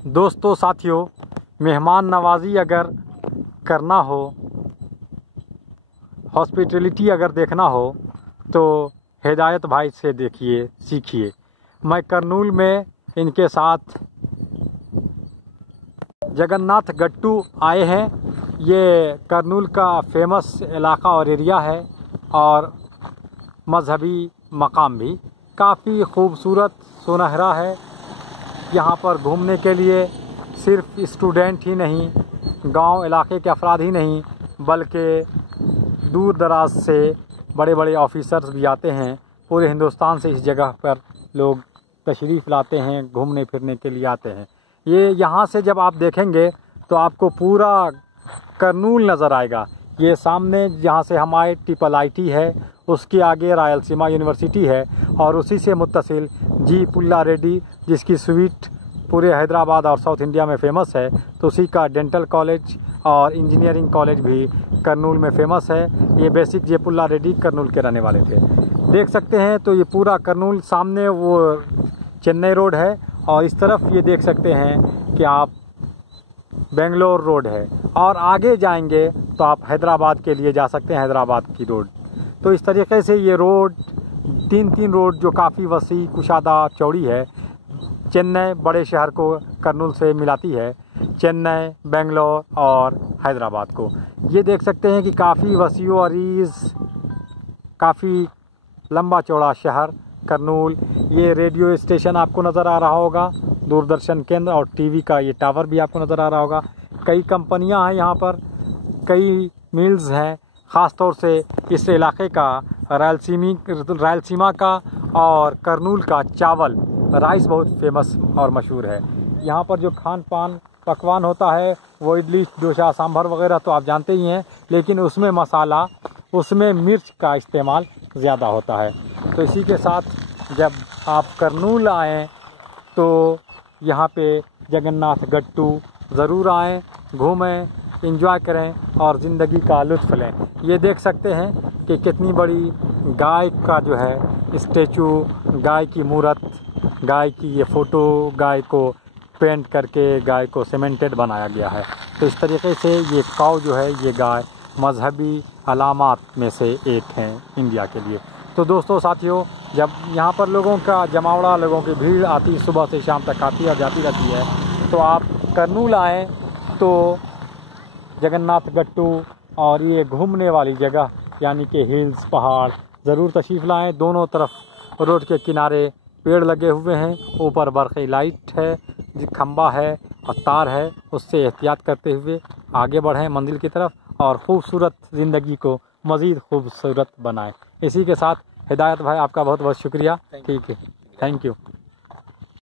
दोस्तों साथियों, मेहमान नवाजी अगर करना हो, हॉस्पिटलिटी अगर देखना हो तो हिदायत भाई से देखिए, सीखिए। मैं करनूल में इनके साथ जगन्नाथ गट्टू आए हैं। ये करनूल का फेमस इलाका और एरिया है और मजहबी मकाम भी काफ़ी खूबसूरत सुनहरा है। यहाँ पर घूमने के लिए सिर्फ स्टूडेंट ही नहीं, गांव इलाके के अफराद ही नहीं, बल्कि दूर दराज से बड़े बड़े ऑफिसर्स भी आते हैं। पूरे हिंदुस्तान से इस जगह पर लोग तशरीफ़ लाते हैं, घूमने फिरने के लिए आते हैं। ये यहाँ से जब आप देखेंगे तो आपको पूरा करनूल नज़र आएगा। ये सामने जहाँ से हम आए ट्रिपल है, उसके आगे रायलसीमा यूनिवर्सिटी है और उसी से मुत्तसिल जी पुल्ला रेड्डी, जिसकी स्वीट पूरे हैदराबाद और साउथ इंडिया में फ़ेमस है, तो उसी का डेंटल कॉलेज और इंजीनियरिंग कॉलेज भी करनूल में फ़ेमस है। ये बेसिक जे पुल्ला रेड्डी करनूल के रहने वाले थे। देख सकते हैं तो ये पूरा करनूल, सामने वो चेन्नई रोड है और इस तरफ ये देख सकते हैं कि आप बेंगलोर रोड है, और आगे जाएंगे तो आप हैदराबाद के लिए जा सकते हैं, हैदराबाद की रोड। तो इस तरीके से ये रोड तीन रोड जो काफ़ी वसी, कुशादा, चौड़ी है, चेन्नई बड़े शहर को करनूल से मिलाती है, चेन्नई, बेंगलोर और हैदराबाद को। ये देख सकते हैं कि काफ़ी वसी व अरीज़, काफ़ी लंबा चौड़ा शहर करनूल। ये रेडियो स्टेशन आपको नज़र आ रहा होगा, दूरदर्शन केंद्र, और टीवी का ये टावर भी आपको नज़र आ रहा होगा। कई कंपनियां हैं यहाँ पर, कई मिल्स हैं। ख़ास तौर से इस इलाके का रायलसीमा का और करनूल का चावल, राइस बहुत फेमस और मशहूर है। यहाँ पर जो खान पान पकवान होता है वो इडली, डोसा, सांभर वगैरह तो आप जानते ही हैं, लेकिन उसमें मसाला, उसमें मिर्च का इस्तेमाल ज़्यादा होता है। तो इसी के साथ जब आप करनूल आएँ तो यहाँ पे जगन्नाथ गट्टू ज़रूर आएँ, घूमें, एंजॉय करें और ज़िंदगी का लुत्फ़ लें। ये देख सकते हैं कि कितनी बड़ी गाय का जो है स्टैचू, गाय की मूर्त, गाय की ये फ़ोटो, गाय को पेंट करके गाय को सीमेंटेड बनाया गया है। तो इस तरीके से ये काऊ जो है, ये गाय मजहबी अलामात में से एक हैं इंडिया के लिए। तो दोस्तों साथियों, जब यहाँ पर लोगों का जमावड़ा, लोगों की भीड़ आती, सुबह से शाम तक आती और जाती रहती है, तो आप करनूल आएँ तो जगन्नाथ गट्टू और ये घूमने वाली जगह यानी कि हिल्स, पहाड़ ज़रूर तशरीफ़ लाएँ। दोनों तरफ रोड के किनारे पेड़ लगे हुए हैं, ऊपर बरक़ी लाइट है, खंबा है और तार है, उससे एहतियात करते हुए आगे बढ़ें मंजिल की तरफ और ख़ूबसूरत ज़िंदगी को मज़ीद खूबसूरत बनाएं। इसी के साथ हिदायत भाई, आपका बहुत बहुत शुक्रिया। ठीक है, थैंक यू।